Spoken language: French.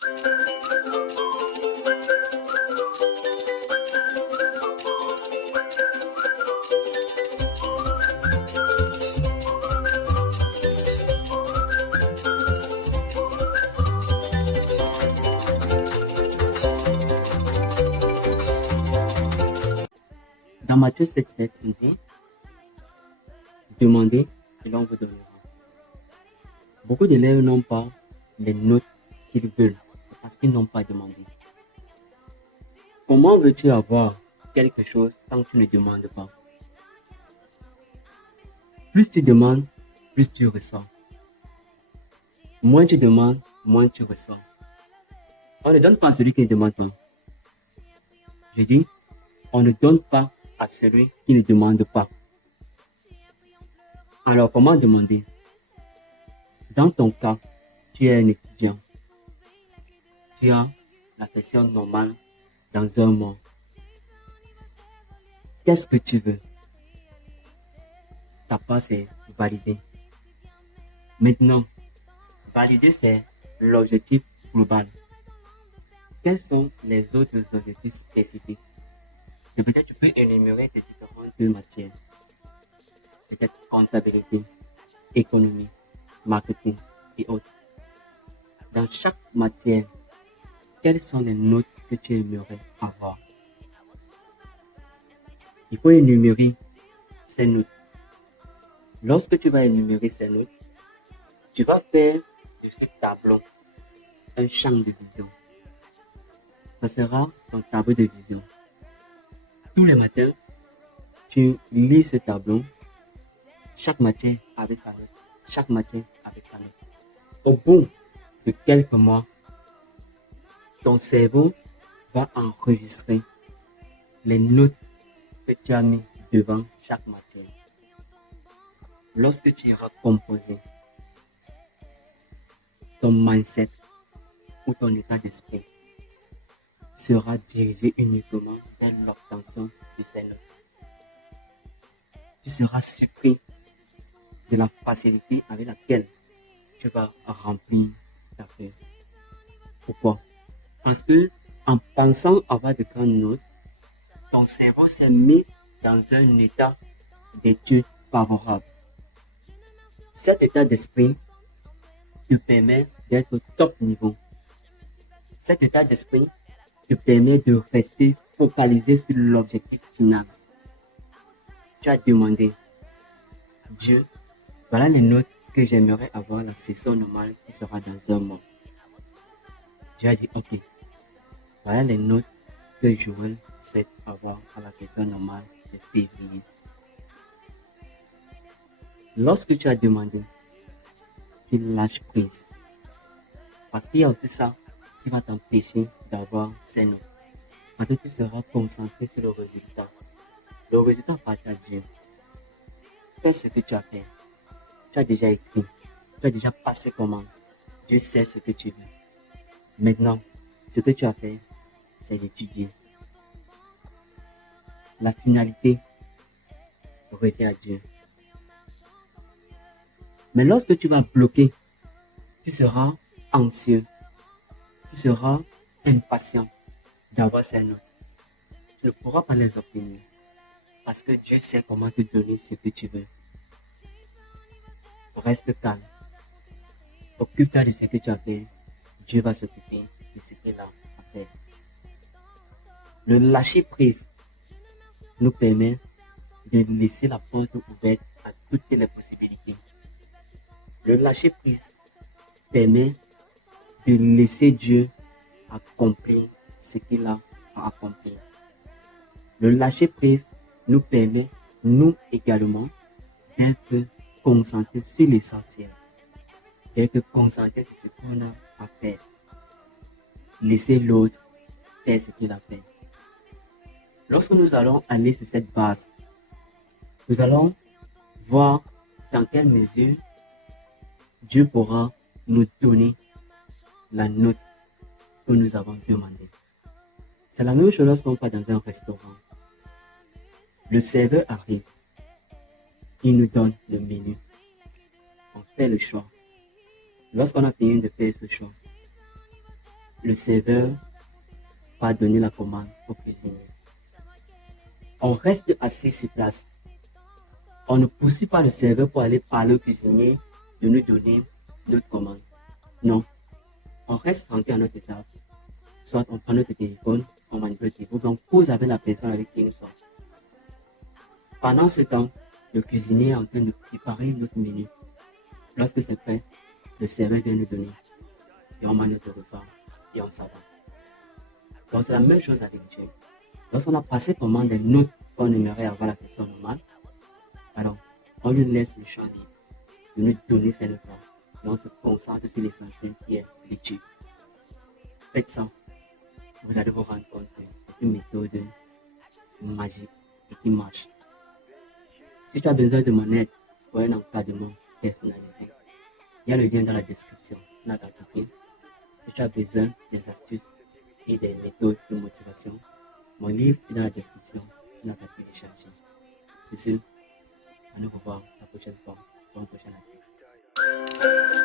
Dans Matthieu 7, il dit, demandez et l'on vous donnera. Beaucoup d'élèves n'ont pas les notes qu'ils veulent parce qu'ils n'ont pas demandé. Comment veux-tu avoir quelque chose tant que tu ne demandes pas? Plus tu demandes, plus tu reçois. Moins tu demandes, moins tu reçois. On ne donne pas à celui qui ne demande pas. Je dis, on ne donne pas à celui qui ne demande pas. Alors, comment demander? Dans ton cas, tu es un étudiant. Tu as la session normale dans un mois. Qu'est-ce que tu veux? Ta passe est validée. Maintenant, valider, c'est l'objectif global. Quels sont les autres objectifs spécifiques? Et peut-être tu peux énumérer ces différentes matières. Peut-être comptabilité, économie, marketing et autres. Dans chaque matière, quelles sont les notes que tu aimerais avoir? Il faut énumérer ces notes. Lorsque tu vas énumérer ces notes, tu vas faire de ce tableau un champ de vision. Ça sera ton tableau de vision. Tous les matins, tu lis ce tableau, chaque matière avec sa note, chaque matière avec sa note. Au bout de quelques mois, ton cerveau va enregistrer les notes que tu as mis devant chaque matière. Lorsque tu iras composer ton mindset ou ton état d'esprit sera dirigé uniquement vers l'obtention de ces notes. Tu seras surpris de la facilité avec laquelle tu vas remplir ta feuille. Pourquoi? Parce que en pensant avoir de grandes notes, ton cerveau s'est mis dans un état d'étude favorable. Cet état d'esprit te permet d'être au top niveau. Cet état d'esprit te permet de rester focalisé sur l'objectif final. Tu as demandé, Dieu, voilà les notes que j'aimerais avoir la session normale qui sera dans un mois. Dieu a dit, ok, voilà les notes que Joël souhaite avoir à la session normale de février. Lorsque tu as demandé, tu lâches prise. Parce qu'il y a aussi ça qui va t'empêcher d'avoir ces notes. Parce que tu seras concentré sur le résultat. Le résultat appartient à Dieu. Fais ce que tu as fait. Tu as déjà écrit. Tu as déjà passé commande. Dieu sait ce que tu veux. Maintenant, ce que tu as fait, c'est d'étudier. La finalité revient à Dieu. Mais lorsque tu vas bloquer, tu seras anxieux. Tu seras impatient d'avoir ces notes. Tu ne pourras pas les obtenir. Parce que Dieu sait comment te donner ce que tu veux. Reste calme. Occupe-toi de ce que tu as fait. Dieu va s'occuper de ce qu'il a à faire. Le lâcher prise nous permet de laisser la porte ouverte à toutes les possibilités. Le lâcher prise permet de laisser Dieu accomplir ce qu'il a à accomplir. Le lâcher prise nous permet, nous également, d'être concentrés sur l'essentiel, d'être concentrés sur ce qu'on a à faire. Laisser l'autre faire ce qu'il a fait. Lorsque nous allons aller sur cette base, nous allons voir dans quelle mesure Dieu pourra nous donner la note que nous avons demandée. C'est la même chose lorsqu'on va dans un restaurant. Le serveur arrive, il nous donne le menu. On fait le choix. Lorsqu'on a fini de faire ce choix, le serveur va donner la commande au cuisinier. On reste assis sur place. On ne poursuit pas le serveur pour aller parler au cuisinier de nous donner notre commande. Non, on reste rentré à notre étape. Soit on prend notre téléphone, on manipule le téléphone, on cause avec la personne avec qui nous sommes. Pendant ce temps, le cuisinier est en train de préparer notre menu. Lorsque c'est prêt, le serveur vient nous donner. Et on mange notre repas et on s'en va. Donc c'est la même chose avec Dieu. Lorsqu'on a passé comment des notes qu'on aimerait avoir la personne normale, alors on lui laisse le champ libre de nous donner ses notes. Et on se concentre sur l'essentiel qui est l'étude. Faites ça. Vous allez vous rendre compte que c'est une méthode magique et qui marche. Si tu as besoin de mon aide pour un encadrement personnalisé, il y a le lien dans la description. Si tu as besoin des astuces et des méthodes de motivation, mon livre est dans la description. Tu n'as qu'à télécharger. C'est sûr. À nous revoir la prochaine fois pour un prochain article.